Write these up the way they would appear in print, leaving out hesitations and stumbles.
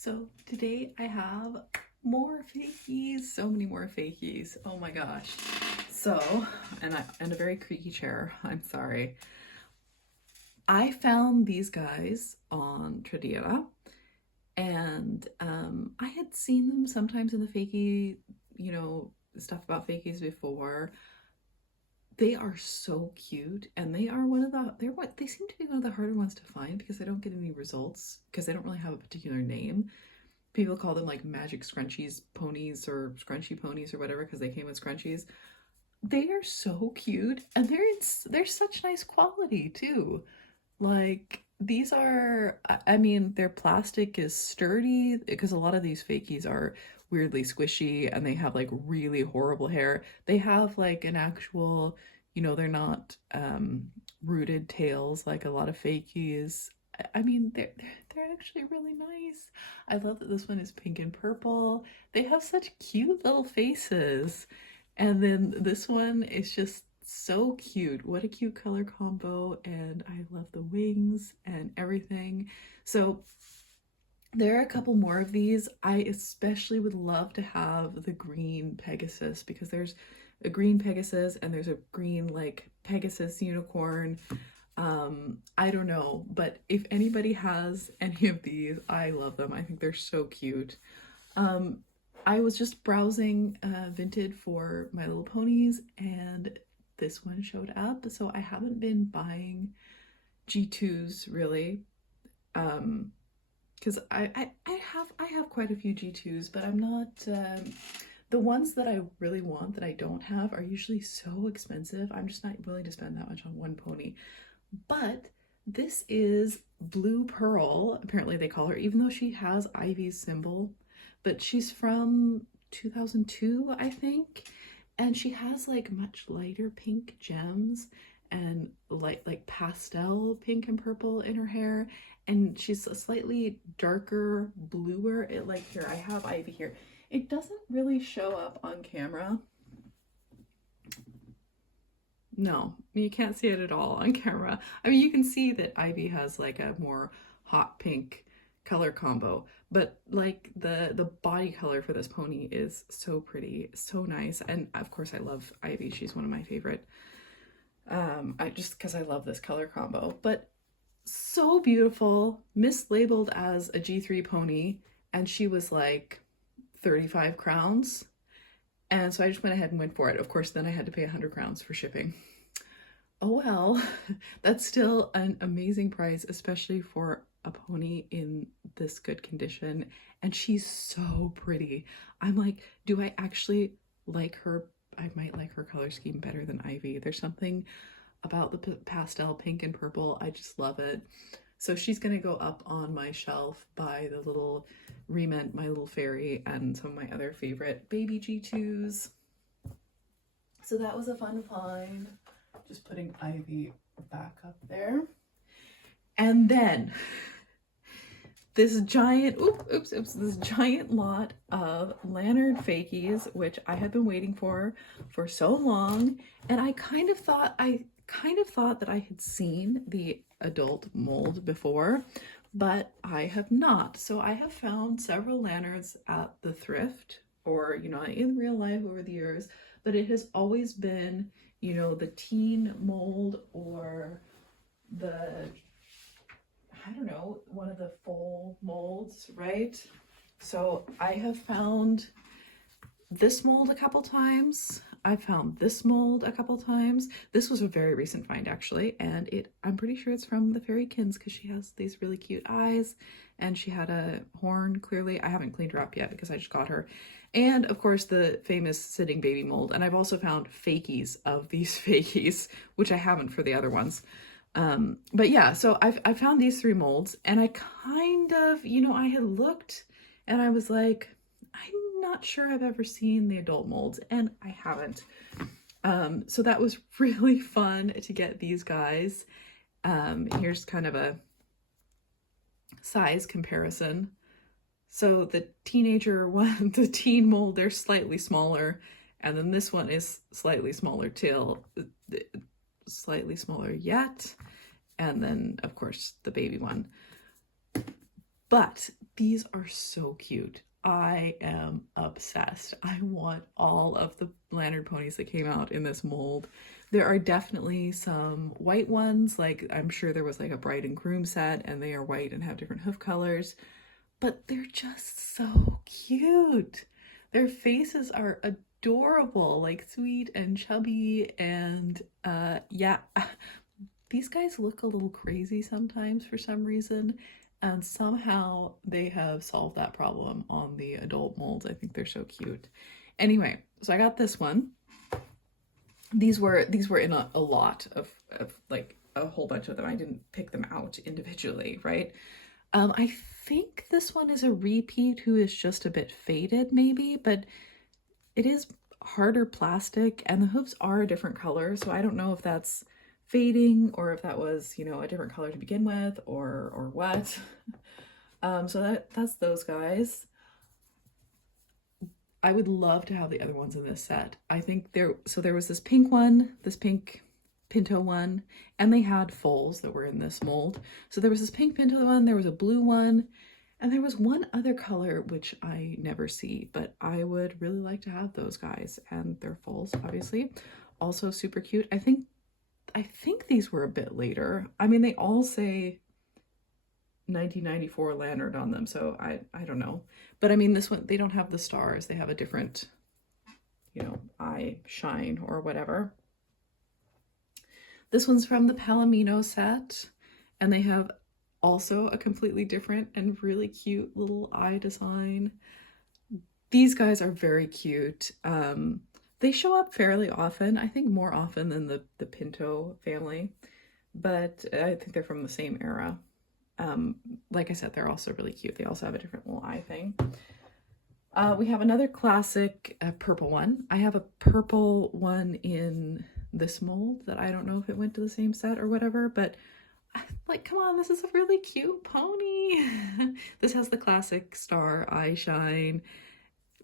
So today I have more fakies, so many more fakies. Oh my gosh. So, and a very creaky chair. I'm sorry. I found these guys on Tradera, and I had seen them sometimes in the fakie, stuff about fakies before. They are so cute, and they are they seem to be one of the harder ones to find because I don't get any results because they don't really have a particular name. People call them like magic scrunchies ponies or scrunchy ponies or whatever because they came with scrunchies. They are so cute, and they're such nice quality too. Like these are, I mean, their plastic is sturdy because a lot of these fakies are weirdly squishy and they have like really horrible hair. They have like an actual, they're not rooted tails like a lot of fakies. I mean, they're actually really nice. I love that this one is pink and purple. They have such cute little faces. And then this one is just so cute. What a cute color combo, and I love the wings and everything. So there are a couple more of these. I especially would love to have the green Pegasus because there's a green Pegasus and there's a green like Pegasus unicorn. I don't know, but if anybody has any of these, I love them. I think they're so cute. I was just browsing Vinted for My Little Ponies, and this one showed up. So I haven't been buying G2s really, because I have quite a few G2s, but I'm not. The ones that I really want that I don't have are usually so expensive. I'm just not willing to spend that much on one pony. But this is Blue Pearl, apparently they call her, even though she has Ivy's symbol. But she's from 2002, I think. And she has like much lighter pink gems and like pastel pink and purple in her hair. And she's a slightly darker, bluer. Here, I have Ivy here. It doesn't really show up on camera. No, you can't see it at all on camera. I mean, you can see that Ivy has like a more hot pink color combo, but like the body color for this pony is so pretty, so nice. And of course I love Ivy. She's one of my favorite. I just because I love this color combo, but so beautiful, mislabeled as a G3 pony, and she was like 35 crowns. And so I just went ahead and went for it. Of course, then I had to pay 100 crowns for shipping. Oh well, that's still an amazing price, especially for a pony in this good condition. And she's so pretty. I'm like, do I actually like her? I might like her color scheme better than Ivy. There's something about the pastel pink and purple. I just love it. So she's gonna go up on my shelf by the little Rement, My Little Fairy, and some of my other favorite baby G2s. So that was a fun find. Just putting Ivy back up there. And then this giant, this giant lot of Lantern fakies, which I had been waiting for so long. And I kind of thought that I had seen the adult mold before, but I have not. So I have found several lanterns at the thrift or, in real life over the years, but it has always been, the teen mold or I don't know, one of the full molds, right? So I have found this mold a couple times. I found this mold a couple times. This was a very recent find actually, and I'm pretty sure it's from the Fairykins because she has these really cute eyes and she had a horn clearly. I haven't cleaned her up yet because I just got her. And of course the famous sitting baby mold. And I've also found fakies of these fakies, which I haven't for the other ones. But yeah, so I found these three molds, and I kind of, I had looked and I was like, I'm not sure I've ever seen the adult molds, and I haven't. So that was really fun to get these guys. Here's kind of a size comparison. So the teenager one, the teen mold, they're slightly smaller, and then this one is slightly smaller too, slightly smaller yet, and then of course the baby one. But These are so cute. I am obsessed. I want all of the lantern ponies that came out in this mold. There are definitely some white ones, like I'm sure there was like a bride and groom set and they are white and have different hoof colors, but they're just so cute. Their faces are adorable, like sweet and chubby, and yeah, these guys look a little crazy sometimes for some reason, and somehow they have solved that problem on the adult molds. I think they're so cute. Anyway, so I got this one. These were in a lot of like a whole bunch of them. I didn't pick them out individually, right? I think this one is a repeat who is just a bit faded maybe, but it is harder plastic and the hooves are a different color, so I don't know if that's fading or if that was, you know, a different color to begin with or what. So that's those guys. I would love to have the other ones in this set. I think there was this pink one, this pink Pinto one, and they had foals that were in this mold. So there was this pink Pinto one, there was a blue one, and there was one other color which I never see, but I would really like to have those guys, and their foals obviously also super cute. I think these were a bit later. I mean, they all say 1994 lantern on them, so I don't know. But I mean, this one, they don't have the stars. They have a different, you know, eye shine or whatever. This one's from the Palomino set, and they have also a completely different and really cute little eye design. These guys are very cute. They show up fairly often, I think more often than the Pinto family, but I think they're from the same era. Like I said, they're also really cute. They also have a different little eye thing. We have another classic purple one. I have a purple one in this mold that I don't know if it went to the same set or whatever, but like, come on, this is a really cute pony. This has the classic star eye shine,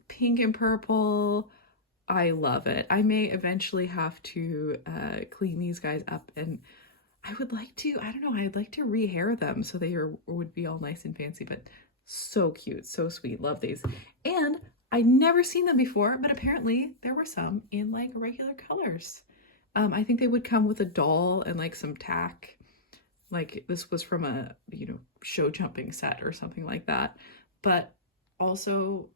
pink and purple. I love it. I may eventually have to clean these guys up, and I would like to, I don't know, I'd like to rehair them so they would be all nice and fancy, but so cute, so sweet. Love these. And I'd never seen them before, but apparently there were some in like regular colors. I think they would come with a doll and like some tack. Like this was from a, you know, show jumping set or something like that. But also,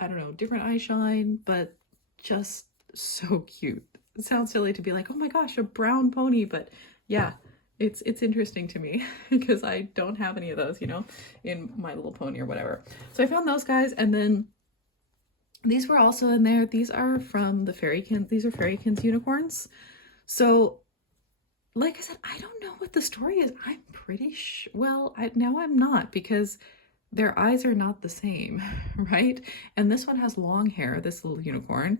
I don't know, different eye shine, but just so cute. It sounds silly to be like, oh my gosh, a brown pony, but yeah, it's interesting to me because I don't have any of those, you know, in My Little Pony or whatever. So I found those guys, and then these were also in there. These are from the Fairykins. These are Fairykins unicorns. So like I said, I don't know what the story is. I'm pretty sure, well, now I'm not, because their eyes are not the same, right? And this one has long hair, this little unicorn.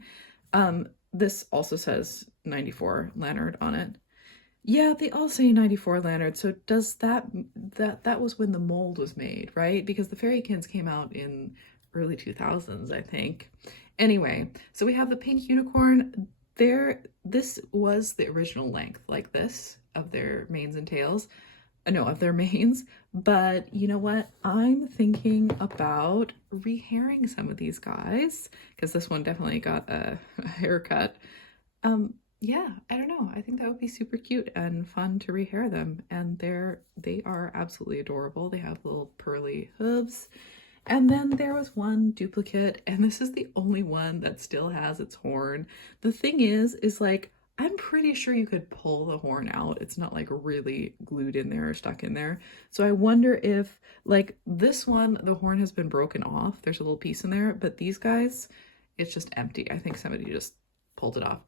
This also says 94 lantern on it. Yeah, they all say 94 lantern. So does that was when the mold was made, right? Because the Fairykins came out in early 2000s, I think. Anyway, so we have the pink unicorn. This was the original length, like this, of their manes and tails. No, of their manes. But you know what? I'm thinking about rehairing some of these guys, because this one definitely got a haircut. Yeah, I don't know. I think that would be super cute and fun to rehair them. And they are absolutely adorable. They have little pearly hooves. And then there was one duplicate, and this is the only one that still has its horn. The thing is like, I'm pretty sure you could pull the horn out. It's not like really glued in there or stuck in there. So I wonder if, like this one, the horn has been broken off. There's a little piece in there, but these guys, it's just empty. I think somebody just pulled it off.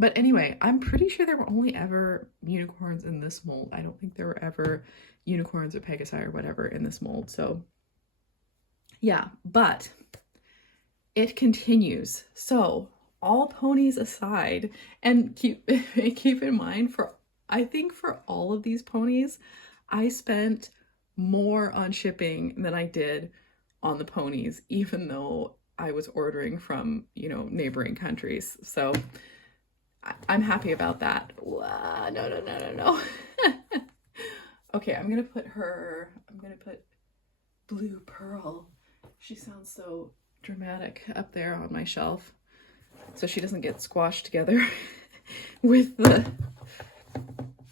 But anyway, I'm pretty sure there were only ever unicorns in this mold. I don't think there were ever unicorns or Pegasi or whatever in this mold. So yeah, but it continues. So all ponies aside, and keep in mind, I think for all of these ponies, I spent more on shipping than I did on the ponies, even though I was ordering from, you know, neighboring countries. So I'm happy about that. No. Okay, I'm gonna put Blue Pearl. She sounds so dramatic up there on my shelf. So she doesn't get squashed together with the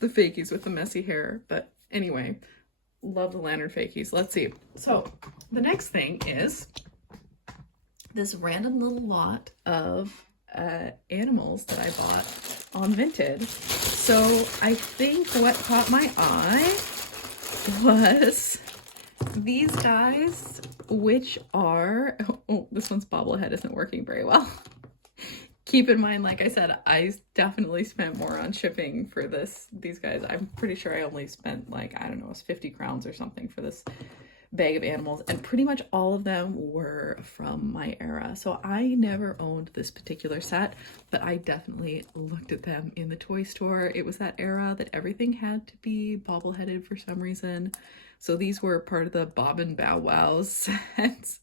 fakies with the messy hair. But anyway, love the lantern fakies. Let's see. So the next thing is this random little lot of animals that I bought on Vinted. So I think what caught my eye was these guys, which are, oh, this one's bobblehead isn't working very well. Keep in mind, like I said, I definitely spent more on shipping for these guys. I'm pretty sure I only spent like, I don't know, it was 50 crowns or something for this bag of animals, and pretty much all of them were from my era. So I never owned this particular set, but I definitely looked at them in the toy store. It was that era that everything had to be bobbleheaded for some reason. So these were part of the Bob and Bow Wow sets.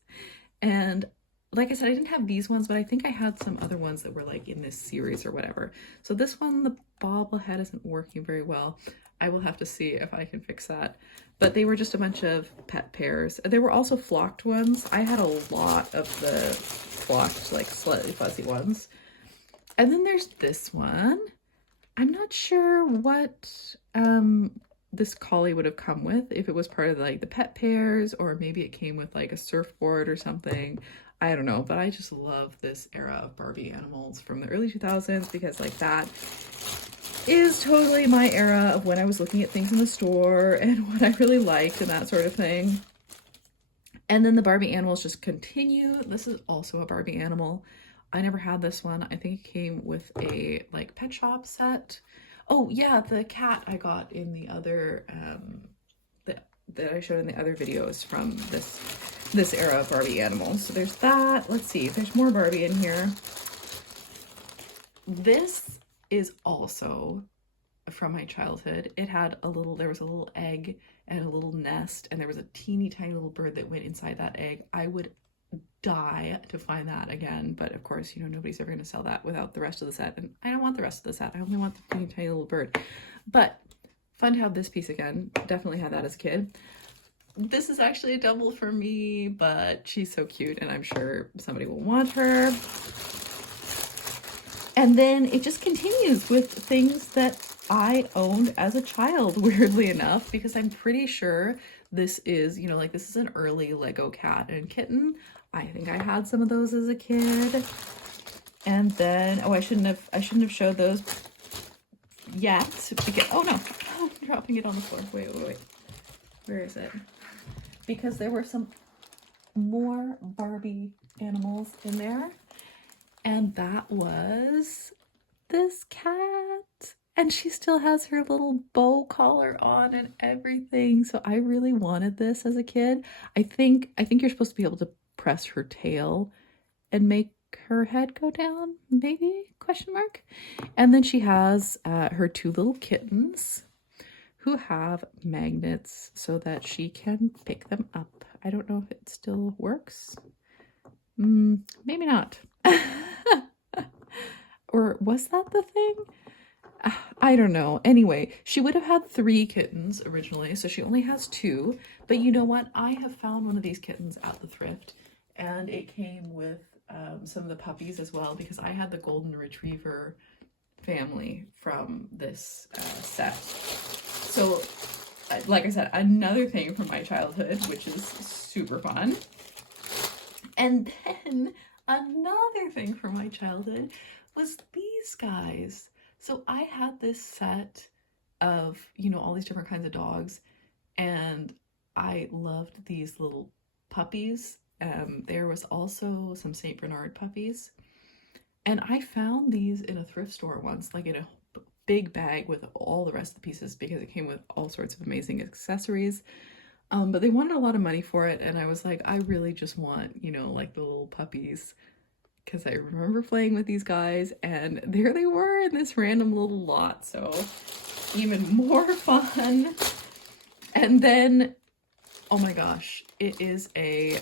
And like I said, I didn't have these ones, but I think I had some other ones that were like in this series or whatever. So this one, the bobblehead isn't working very well. I will have to see if I can fix that. But they were just a bunch of pet pairs. There were also flocked ones. I had a lot of the flocked, like slightly fuzzy ones. And then there's this one. I'm not sure what this collie would have come with, if it was part of like the pet pairs, or maybe it came with like a surfboard or something. I don't know, but I just love this era of Barbie animals from the early 2000s, because like that is totally my era of when I was looking at things in the store and what I really liked and that sort of thing. And then the Barbie animals just continue. This is also a Barbie animal. I never had this one. I think it came with a like pet shop set. Oh yeah, the cat I got in the other that I showed in the other videos from this era of Barbie animals. So there's that. Let's see, there's more Barbie in here. This is also from my childhood. It had there was a little egg and a little nest, and there was a teeny tiny little bird that went inside that egg. I would die to find that again, but of course, you know, nobody's ever going to sell that without the rest of the set, and I don't want the rest of the set. I only want the teeny tiny little bird. But fun to have this piece again. Definitely had that as a kid. This is actually a double for me, but she's so cute, and I'm sure somebody will want her. And then it just continues with things that I owned as a child, weirdly enough, because I'm pretty sure this is, you know, like this is an early Lego cat and kitten. I think I had some of those as a kid. And then, oh, I shouldn't have showed those yet. Because, oh no, I'm dropping it on the floor. Wait. Where is it? Because there were some more Barbie animals in there. And that was this cat. And she still has her little bow collar on and everything. So I really wanted this as a kid. I think you're supposed to be able to press her tail and make her head go down, maybe, question mark. And then she has her two little kittens who have magnets so that she can pick them up. I don't know if it still works. Maybe not. Or was that the thing? I don't know. Anyway, she would have had 3 kittens originally, so she only has 2. But you know what? I have found one of these kittens at the thrift, and it came with some of the puppies as well, because I had the golden retriever family from this set. So, like I said, another thing from my childhood, which is super fun. And then another thing from my childhood was these guys. So I had this set of, you know, all these different kinds of dogs, and I loved these little puppies. There was also some St. Bernard puppies, and I found these in a thrift store once, like in a big bag with all the rest of the pieces, because it came with all sorts of amazing accessories. But they wanted a lot of money for it, and I was like, I really just want, you know, like the little puppies, because I remember playing with these guys, and there they were in this random little lot, so even more fun. And then, oh my gosh, it is a,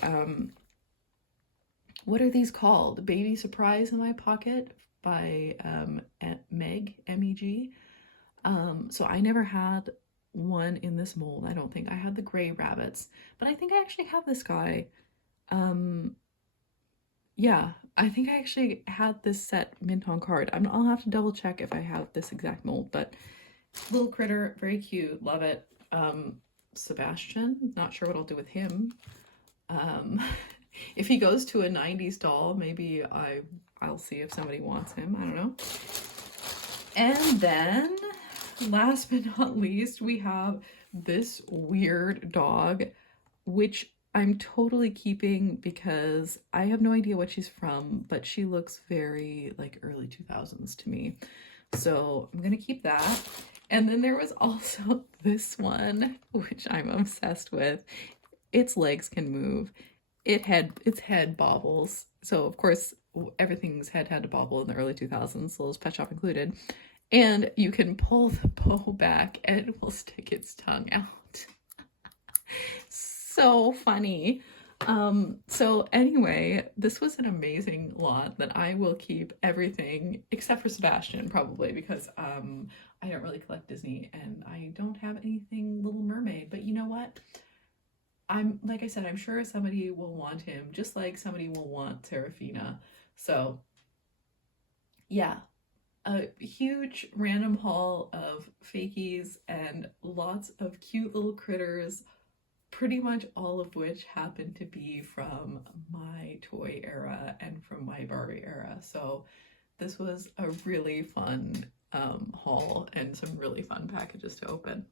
what are these called? Baby Surprise in My Pocket by Meg, M-E-G. So I never had one in this mold. I don't think I had the gray rabbits, but I think I actually have this guy. Yeah, I think I actually had this set mint on card. I'll have to double check if I have this exact mold, but little critter, very cute, love it. Sebastian, not sure what I'll do with him. If he goes to a 90s doll, maybe I'll see if somebody wants him. I don't know. And then last but not least, we have this weird dog, which I'm totally keeping because I have no idea what she's from, but she looks very like early 2000s to me. So I'm gonna keep that. And then there was also this one, which I'm obsessed with. Its legs can move. Its head bobbles. So of course everything's head had to bobble in the early 2000s, Lil's Pet Shop included. And you can pull the bow back and it will stick its tongue out. So funny. So anyway, this was an amazing lot that I will keep everything except for Sebastian, probably, because I don't really collect Disney and I don't have anything Little Mermaid. But you know what? Like I said, I'm sure somebody will want him, just like somebody will want Serafina. So yeah, a huge random haul of fakies and lots of cute little critters, pretty much all of which happen to be from my toy era and from my Barbie era. So this was a really fun haul and some really fun packages to open.